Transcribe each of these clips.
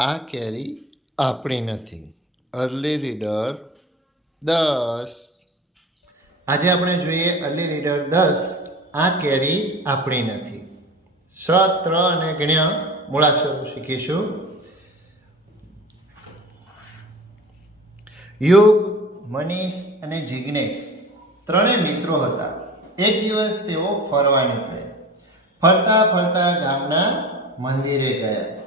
આ કેરી આપણી નથી. અર્લી રીડર દસ. આજે આપણે જોઈએ અર્લી રીડર દસ. આ કેરી આપણી નથી. સ ત્ર અને ગણ્યા મૂળાક્ષરો શીખીશું. યુગ, મનીષ અને જિજ્ઞેશ ત્રણેય મિત્રો હતા. એક દિવસ તેઓ ફરવા નીકળ્યા ફરતા ફરતા ગામના મંદિરે ગયા.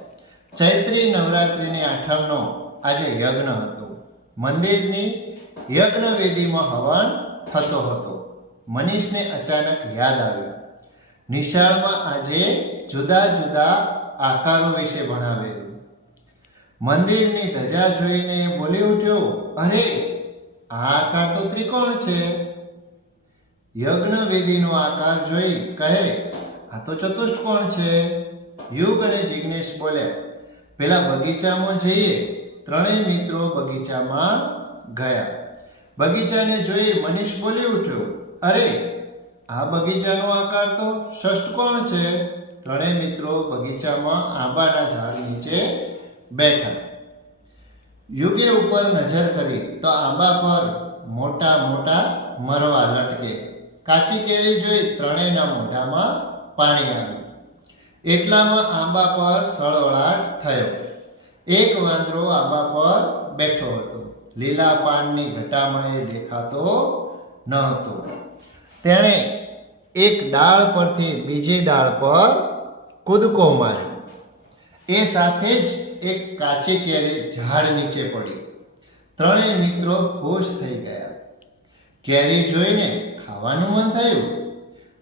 ચૈત્રી નવરાત્રિની આઠમનો આજે યજ્ઞ હતો. મંદિરની યજ્ઞવેદીમાં હવન થતો હતો. મનીષને અચાનક યાદ આવ્યું. નિશાળમાં આજે જુદા જુદા આકારો વિશે ભણાવેલું. મંદિરની ધજા જોઈને બોલી ઉઠ્યો, અરે, આ આકાર તો ત્રિકોણ છે. યજ્ઞવેદીનો આકાર જોઈ કહે, આ તો ચતુષ્કોણ છે. યુગ અને જિગ્નેશ બોલ્યા પેલા બગીચામાં જઈએ. ત્રણેય મિત્રો બગીચામાં ગયા. બગીચાને જોઈ મનીષ બોલી ઉઠ્યો, અરે, આ બગીચાનો આકાર તો ષષ્ટકોણ છે? ત્રણેય મિત્રો બગીચામાં આંબાના ઝાડ નીચે બેઠા. યુગે ઉપર નજર કરી તો આંબા પર મોટા મોટા મરવા લટકે. કાચી કેરી જોઈ ત્રણેયના મોઢામાં પાણી આવ્યું. એટલામાં આંબા પર સળવળાટ થયો. એક વાંદરો આંબા પર બેઠો હતો. લીલા પાનની ઘટામાં એ દેખાતો ન હતો તેણે એક ડાળ પરથી બીજી ડાળ પર કૂદકો માર્યો. એ સાથે જ એક કાચી કેરી ઝાડ નીચે પડી. ત્રણેય મિત્રો ખુશ થઈ ગયા. કેરી જોઈને ખાવાનું મન થયું.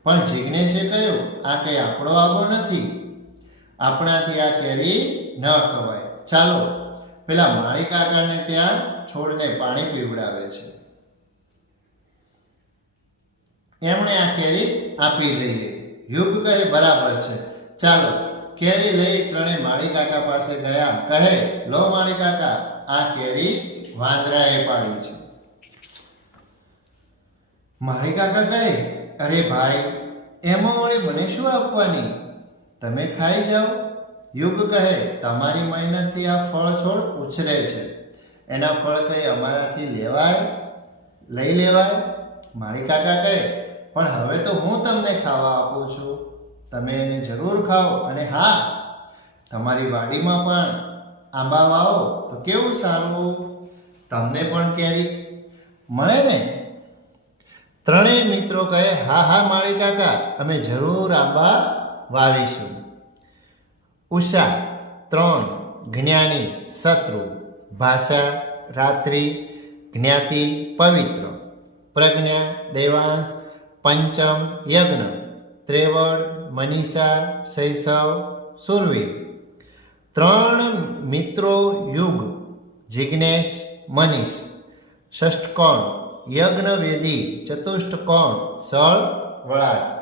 પણ જિજ્ઞેશે કહ્યું, આ કંઈ આપણો આબો નથી. આપણાથી આ કેરી ન ખવાય. ચાલો, પેલા માળી કાકાને ત્યાં છોડને પાણી પીવડાવે છે. એમણે આ કેરી આપી દઈએ. યુગ કહે, બરાબર છે. ચાલો, કેરી લઈ ત્રણે માળી કાકા પાસે ગયા. કહે, લો માળી કાકા, આ કેરી વાંદરાએ પાડી છે. માળી કાકા કહે અરે ભાઈ, એમાં વળી મને શું આપવાની? તમે ખાઈ જાઓ. યુગ કહે, તમારી મહેનતથી આ ફળ છોડ ઉછરે છે. એના ફળ કંઈ અમારાથી લેવાય? લઈ લેવાય? માળી કાકા કહે, પણ હવે તો હું તમને ખાવા આપું છું. તમે એને જરૂર ખાઓ અને હા, તમારી વાડીમાં પણ આંબા વાવો તો કેવું સારું? તમને પણ કેરી મળે ને? ત્રણેય મિત્રો કહે, હા હા, માળી કાકા, અમે જરૂર આંબા વાવીશું ઉષા, ત્રણ, જ્ઞાની, શત્રુ, ભાષા, રાત્રિ, જ્ઞાતિ, પવિત્ર, પ્રજ્ઞા, દેવાંશ, પંચમ, યજ્ઞ ત્રેવડ મનીષા, શૈશવ, સુરવીર. ત્રણ મિત્રો યુગ જિજ્ઞેશ મનીષ. ષષ્ઠકોણ યજ્ઞવેદી ચતુષ્ટકોણ સળ વળાટ